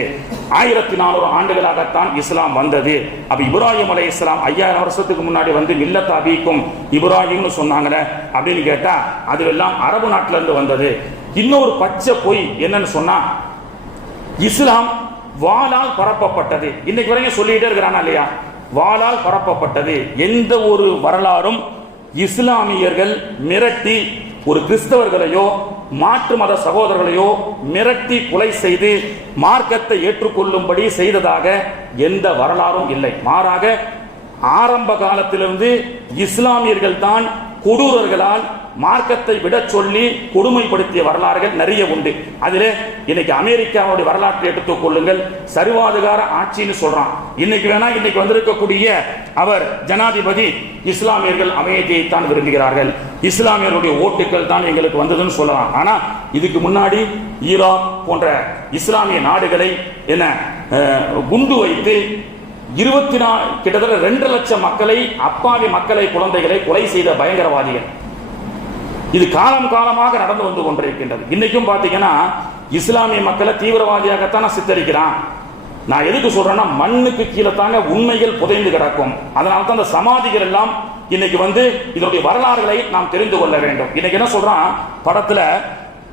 1400 ஆண்டுகளாகத்தான் இஸ்லாம் வந்தது. அப்ப இப்ராஹிம் அலைஹிஸ்ஸலாம் 5000 வருஷத்துக்கு முன்னாடி வந்து மில்லத் அபீக்கும் இப்ராஹிம்னு சொன்னாங்களே அப்படின்னு கேட்டா அதுவெல்லாம் அரபு நாட்டில இருந்து வந்தது. இன்னொரு பச்சை பொய் என்னன்னு சொன்னா இஸ்லாம் வாளால் பரப்பப்பட்டது. இன்னைக்கு வரைக்கும் சொல்லிட்டே இருக்கிறானா இல்லையா? வாளால் பரப்பப்பட்டது. எந்த ஒரு வரலாறும் இஸ்லாமியர்கள் மிரட்டி ஒரு கிறிஸ்தவர்களையோ மாற்று மத சகோதரர்களையோ மிரட்டி கொலை செய்து மார்க்கத்தை ஏற்றுக்கொள்ளும்படி செய்ததாக எந்த வரலாறும் இல்லை. மாறாக ஆரம்ப காலத்திலிருந்து இஸ்லாமியர்கள் தான் கொடூரர்களால் மார்க்கத்தை விட சொல்லி கொடுமைப்படுத்திய வரலாறுகள் நிறைய உண்டு. அதிலே இன்னைக்கு அமெரிக்காவுடைய வரலாற்றை எடுத்துக் கொள்ளுங்கள். சர்வாதிகார ஆட்சின்னு சொல்றான். இன்னைக்கு வந்திருக்கக்கூடிய அவர் ஜனாதிபதி இஸ்லாமியர்கள் அமைதியை தான் விரும்புகிறார்கள், இஸ்லாமியர்களுடைய ஓட்டுகள் தான் எங்களுக்கு வந்ததுன்னு சொல்லலாம். ஆனா இதுக்கு முன்னாடி ஈராக் போன்ற இஸ்லாமிய நாடுகளை என்ன குண்டு வைத்து கிட்டத்தட்ட 2 லட்சம் மக்களை, அப்பாவி மக்களை, குழந்தைகளை கொலை செய்த பயங்கரவாதிகள். இது காலம் காலமாக நடந்து வந்து கொண்டிருக்கின்றது. இன்னைக்கும் பாத்தீங்கன்னா இஸ்லாமிய மக்களை தீவிரவாதியாகத்தான் சித்தரிக்கிறான். நான் எதுக்கு சொல்றேன்னா மண்ணுக்கு கீழே தாங்க உண்மைகள் புதைந்து கிடக்கும். அதனால தான் அந்த சமாதிகள் எல்லாம் இன்னைக்கு வந்து இதனுடைய வரலாறுகளை நாம் தெரிந்து கொள்ள வேண்டும். இன்னைக்கு என்ன சொல்றான் படத்துல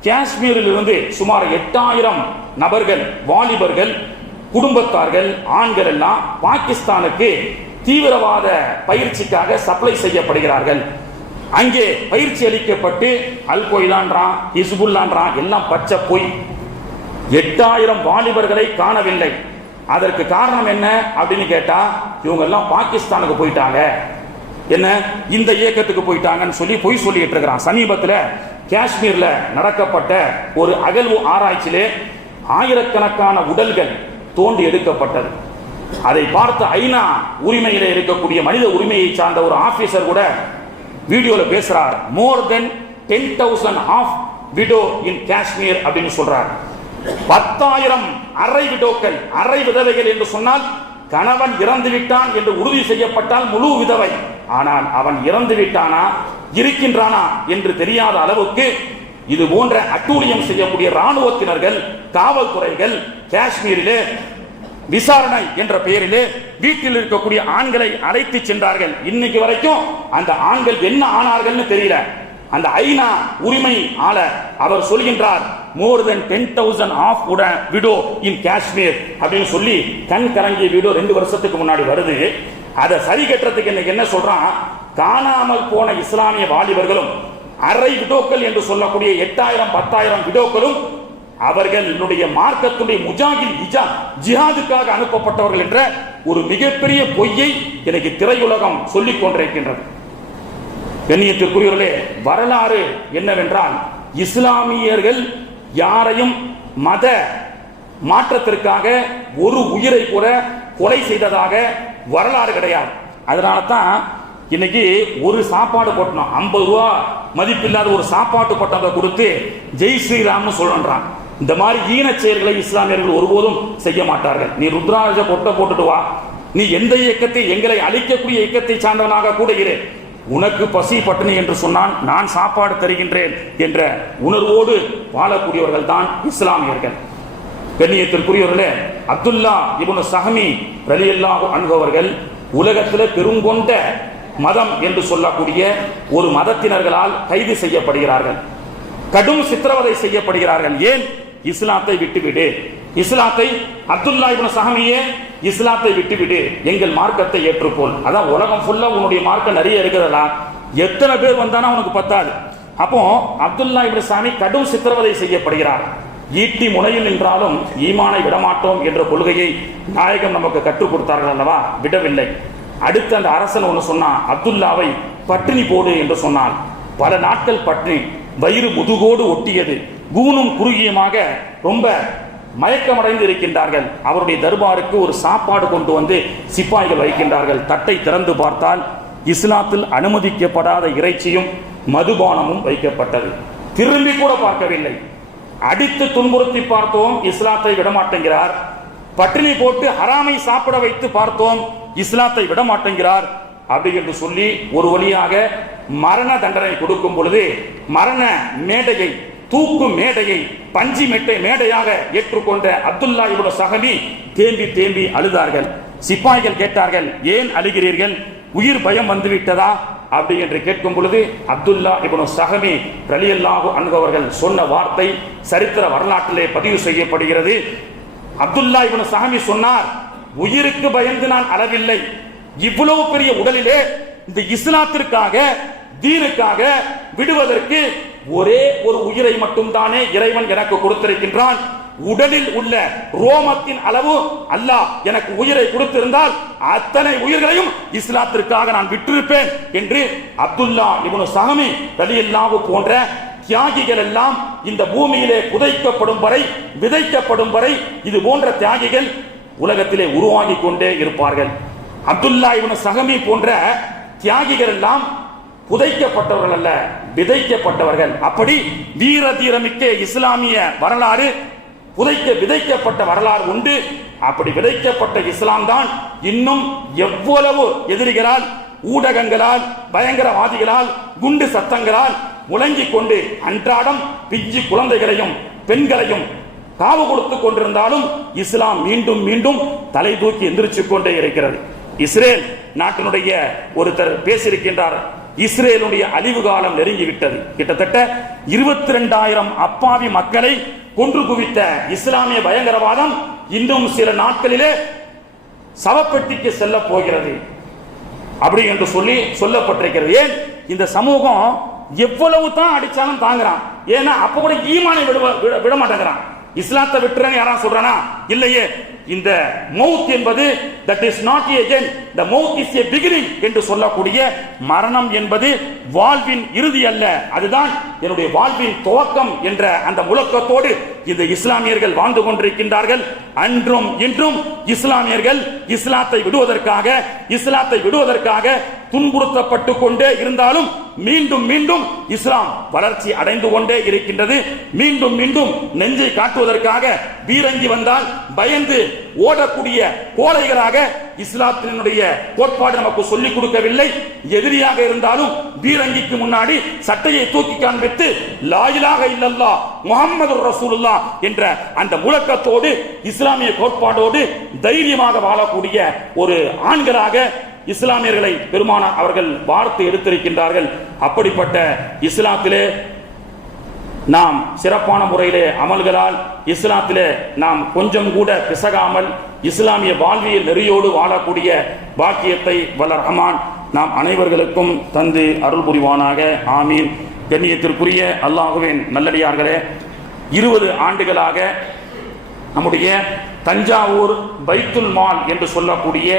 காஷ்மீரில் இருந்து சுமார் 8000 நபர்கள், வாலிபர்கள், குடும்பத்தார்கள், ஆண்கள் எல்லாம் பாகிஸ்தானுக்கு தீவிரவாத பயிற்சிக்காக சப்ளை செய்யப்படுகிறார்கள். அங்கே பயிற்சி அளிக்கப்பட்டு அல் கொய்தான்றான், ஹிஸ்புல்லான்றான், எல்லாம் பச்சை பொய். 8000 வாலிபர்களை காணவில்லை. அதற்கு காரணம் என்ன அப்படின்னு கேட்டா இவங்க எல்லாம் பாகிஸ்தானுக்கு போயிட்டாங்க, என்ன இந்த இயக்கத்துக்கு போயிட்டாங்கன்னு சொல்லி பொய் சொல்லிட்டு இருக்கிறான். சமீபத்தில் காஷ்மீர்ல நடக்கப்பட்ட ஒரு அகழ்வு ஆராய்ச்சியிலே ஆயிரக்கணக்கான உடல்கள் தோண்டி எடுக்கப்பட்டது. அதை பார்த்த ஐநா உரிமையிலே இருக்கக்கூடிய மனித உரிமையை சார்ந்த ஒரு ஆபீசர் கூட வீடியோல பேசுறார். மோர் தென் 10,000 ஆஃப் விடோ இன் காஷ்மீர் அப்படின்னு சொல்றார். 10,000 அரை விடோக்கள், அரை விதவைகள் என்று சொன்னால் கணவன் இறந்து விட்டான் என்று உறுதி செய்யப்பட்டால் முழு விதவை. ஆனால் அவன் இறந்து விட்டானா இருக்கின்றானா என்று தெரியாத அளவுக்கு இது போன்ற அட்டூழியம் செய்யக்கூடிய ராணுவத்தினர்கள், காவல்துறைகள் காஷ்மீரிலே விசாரணை என்ற பெயரிலே வீட்டில் இருக்கக்கூடிய ஆண்களை அழைத்து சென்றார்கள். இன்னைக்கு வரைக்கும் அந்த ஆண்கள் என்ன ஆனார்கள்னு தெரியல. அந்த ஐநா உரிமை ஆளர் அவர் சொல்கின்றார் மோர் தென் 10,000 ஆஃப் விடோ இன் காஷ்மீர் அப்படின்னு சொல்லி கண் கலங்கிய வீடியோ 2 வருஷத்துக்கு முன்னாடி வருது. அதை சரி கட்டுறதுக்கு இன்னைக்கு என்ன சொல்றான், காணாமல் போன இஸ்லாமிய வாலிபர்களும் அரை விடோக்கள் என்று சொல்லக்கூடிய 8000 10,000 விடோக்களும் அவர்களுடைய மார்க்கத்துடைய முஜாஹித் ஜிஹாதுக்காக அனுப்பப்பட்டவர்கள் என்ற ஒரு மிகப்பெரிய பொய்யை எனக்கு திரையுலகம் சொல்லிக் கொண்டிருக்கின்றது. கண்ணியத்திற்குரியவர்களே, வரலாறு என்னவென்றால் இஸ்லாமியர்கள் யாரையும் மத மாற்றத்திற்காக ஒரு உயிரை கூட கொலை செய்ததாக வரலாறு கிடையாது. அதனால தான் இன்னைக்கு ஒரு சாப்பாடு போட்டோம் 50 ரூபா மதிப்பில்லாத ஒரு சாப்பாட்டு பட்டத்தை கொடுத்து ஜெய் ஸ்ரீராம்னு சொல்றான். இந்த மாதிரி ஈன செயல்களை இஸ்லாமியர்கள் ஒருபோதும் செய்ய மாட்டார்கள். நீ ருத்ராஜ பொட்டை போட்டுட்டு வா, நீ எந்த இயக்கத்தை எங்களை அழிக்கக்கூடிய இயக்கத்தை சார்ந்தவனாக கூட இரு, உனக்கு பசி பட்டினி என்று சொன்னால் நான் சாப்பாடு தருகின்றேன் என்ற உணர்வோடு வாழக்கூடியவர்கள் தான் இஸ்லாமியர்கள். கண்ணியத்திற்குரியவர்களே, அப்துல்லா இப்னு சஹமி ரலியல்லாஹு அன்ஹு அவர்கள் உலகத்தில் பெருங்கொண்ட மதம் என்று சொல்லக்கூடிய ஒரு மதத்தினர்களால் கைது செய்யப்படுகிறார்கள், கடும் சித்திரவதை செய்யப்படுகிறார்கள். ஏன்? இஸ்லாத்தை விட்டுவிடு, இஸ்லாத்தை அப்துல்லா இப்னு சஹமியே இஸ்லாத்தை விட்டுவிடு, எங்கள் மார்க்கத்தை ஏற்றுக்கொள். அதான் உலகம் ஃபுல்லா உன்னுடைய மார்க்கம் நிறைய இருக்கிறதா, எத்தனை பேர் வந்தானா உனக்கு பத்தாது. அப்போ அப்துல்லா இப்னு சஹமி கடும் சித்திரவதை செய்யப்படுகிறார். ஈட்டி முனையில் நின்றாலும் ஈமானை விடமாட்டோம் என்ற கொள்கையை நாயகம் நமக்கு கற்றுக் கொடுத்தார்கள் அல்லவா? விடவில்லை. அடுத்து அந்த அரசன் ஒன்று சொன்னான், அப்துல்லாவை பட்டினி போடு என்று சொன்னான். பல நாட்கள் பட்டினி, வயிறு முதுகோடு ஒட்டியது, கூனும் குறுகியமாக ரொம்ப மயக்கமடைந்து இருக்கின்றார்கள். அவருடைய தர்பாருக்கு ஒரு சாப்பாடு கொண்டு வந்து சிப்பாய்கள் வைக்கின்றார்கள். தட்டை திறந்து பார்த்தால் இஸ்லாத்தில் அனுமதிக்கப்படாத இறைச்சியும் மதுபானமும் வைக்கப்பட்டது. திரும்பி கூட பார்க்கவில்லை. அடித்து துன்புறுத்தி பார்த்தோம், இஸ்லாத்தை விடமாட்டேங்கிறார். பட்டினி போட்டு ஹராமை சாப்பிட வைத்து பார்த்தோம், இஸ்லாத்தை விடமாட்டேங்கிறார். அப்படி என்று சொல்லி ஒரு வழியாக மரண தண்டனை கொடுக்கும் பொழுது மரண மேடையை, தூக்கு மேடையை பஞ்சி மேடையாக ஏற்றுக்கொண்ட அப்துல்லா இப்னு ஸஹமி தேம்பி தேம்பி அழுதார்கள். சிப்பாய்கள் கேட்டார்கள், ஏன் அழுகிறீர்கள்? உயிர் பயம் வந்துவிட்டதா அப்படி என்று கேட்கும் பொழுது அப்துல்லா இப்னு ஸஹமி ரலியல்லாஹு அன்ஹு அவர்கள் சொன்ன வார்த்தை சரித்திர வரலாற்றிலே பதிவு செய்யப்படுகிறது. அப்துல்லா இப்னு ஸஹமி சொன்னார், உயிருக்கு பயந்து நான் அழவில்லை. இவ்வளவு பெரிய உடலிலே இந்த இஸ்லாத்திற்காக, தீனுக்காக விடுவதற்கு ஒரே ஒரு உயிரை மட்டும் தானே இறைவன் எனக்கு கொடுத்திருக்கின்றான். உடலில் உள்ள ரோமத்தின் அளவு அல்லாஹ் எனக்கு உயிரை கொடுத்திருந்தால் அத்தனை உயிர்களையும் இஸ்லாத்திற்காக நான் விட்டிருப்பேன் என்று அப்துல்லா இப்னு ஸஹமி ரலியல்லாஹு போன்ற தியாகிகள் எல்லாம் இந்த பூமியிலே புதைக்கப்படும் வரை, விதைக்கப்படும் வரை இது போன்ற தியாகிகள் உலகத்திலே உருவாகி கொண்டே இருப்பார்கள். அப்துல்லா இப்னு ஸஹமி போன்ற தியாகிகள் எல்லாம் புதைக்கப்பட்டவர்கள் அல்ல, விதைக்கப்பட்டவர்கள். அப்படி வீர தீரமிக்க இஸ்லாமிய வரலாறு, விதைக்கப்பட்ட வரலாறு உண்டு. அப்படி விதைக்கப்பட்ட இஸ்லாம் தான் இன்னும் எவ்வளவு எதிரிகளால், ஊடகங்களால், பயங்கரவாதிகளால், குண்டு சத்தங்களால் முழங்கிக் கொண்டு அன்றாடம் பிஞ்சு குழந்தைகளையும் பெண்களையும் காவு கொடுத்துக் கொண்டிருந்தாலும் இஸ்லாம் மீண்டும் மீண்டும் தலை தூக்கி எந்திரிச்சு கொண்டே இருக்கிறது. இஸ்ரேல் நாட்டினுடைய ஒருத்தர் பேசியிருக்கின்றார், இஸ்ரேலுடைய அழிவு காலம் நெருங்கிவிட்டது. கிட்டத்தட்ட 22,000 அப்பாவி மக்களை கொன்று குவித்த இஸ்லாமிய பயங்கரவாதம் இன்னும் சில நாட்களிலே சவப்பெட்டிக்கு செல்ல போகிறது அப்படி என்று சொல்லி சொல்லப்பட்டிருக்கிறது. ஏன் இந்த சமூகம் எவ்வளவு தான் அடிச்சாலும் தாங்குறான்? ஏன்னா அப்ப கூட ஈமானை விட மாட்டேங்கிறான். இஸ்லாத்தை விட்டுறேன்னு யாராவது சொல்றானா? இல்லையே. இந்த மௌத் என்பது that is not a end, the mouth is a beginning என்று சொல்லக்கூடிய மரணம் என்பது வாழ்வின் இறுதி அல்ல, அதுதான் என்னுடைய வாழ்வின் துவக்கம் என்ற அந்த முழக்கத்தோடு இந்த இஸ்லாமியர்கள் வாழ்ந்து கொண்டிருக்கின்றார்கள். அன்றும் இன்றும் இஸ்லாமியர்கள் இஸ்லாத்தை விடுவதற்காக துன்புறுத்தப்பட்டு கொண்டே இருந்தாலும் மீண்டும் மீண்டும் இஸ்லாம் வளர்ச்சி அடைந்து கொண்டே இருக்கின்றது. மீண்டும் மீண்டும் நெஞ்சை காட்டுவதற்காக பீரங்கி வந்தால் பயந்து ஓடக்கூடிய கோழைகளாக இஸ்லாத்தினுடைய கோட்பாடு நமக்கு சொல்லிக் கொடுக்கவில்லை. எதிரியாக இருந்தாலும் பீரங்கிக்கு முன்னாடி சட்டையை தூக்கி காண்பித்து லா இலாஹ இல்லல்லாஹ் முஹம்மதுர் ரசூலுல்லாஹ் என்ற அந்த முழக்கத்தோடு இஸ்லாமிய கோட்பாடோடு தைரியமாக வாழக்கூடிய ஒரு ஆண்களாக இஸ்லாமியர்களை பெருமானார் அவர்கள் வார்த்து எடுத்திருக்கின்றார்கள். அப்படிப்பட்ட இஸ்லாத்திலே நாம் சிறப்பான முறையிலே அமல்களால் இஸ்லாத்திலே நாம் கொஞ்சம் கூட பிசகாமல் இஸ்லாமிய வாழ்வியல் நெறியோடு வாழக்கூடிய பாக்கியத்தை வல்ல ரஹ்மான் நாம் அனைவர்களுக்கும் தந்து அருள் புரிவானாக. ஆமீன். கண்ணியத்திற்குரிய அல்லாஹ்வின் நல்லடியார்களே, 20 ஆண்டுகளாக நம்முடைய தஞ்சாவூர் பைத்துல் மால் என்று சொல்லக்கூடிய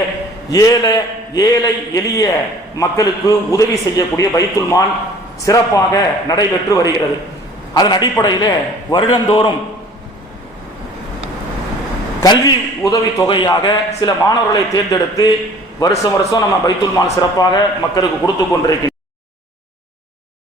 ஏழை எளிய மக்களுக்கு உதவி செய்யக்கூடிய பைத்துல் மால் சிறப்பாக நடைபெற்று வருகிறது. அதன் அடிப்படையில் வருடந்தோறும் கல்வி உதவி தொகையாக சில மாணவர்களை தேர்ந்தெடுத்து வருஷம் நம்ம பைத்துல் மால் சிறப்பாக மக்களுக்கு கொடுத்து கொண்டிருக்கின்றோம்.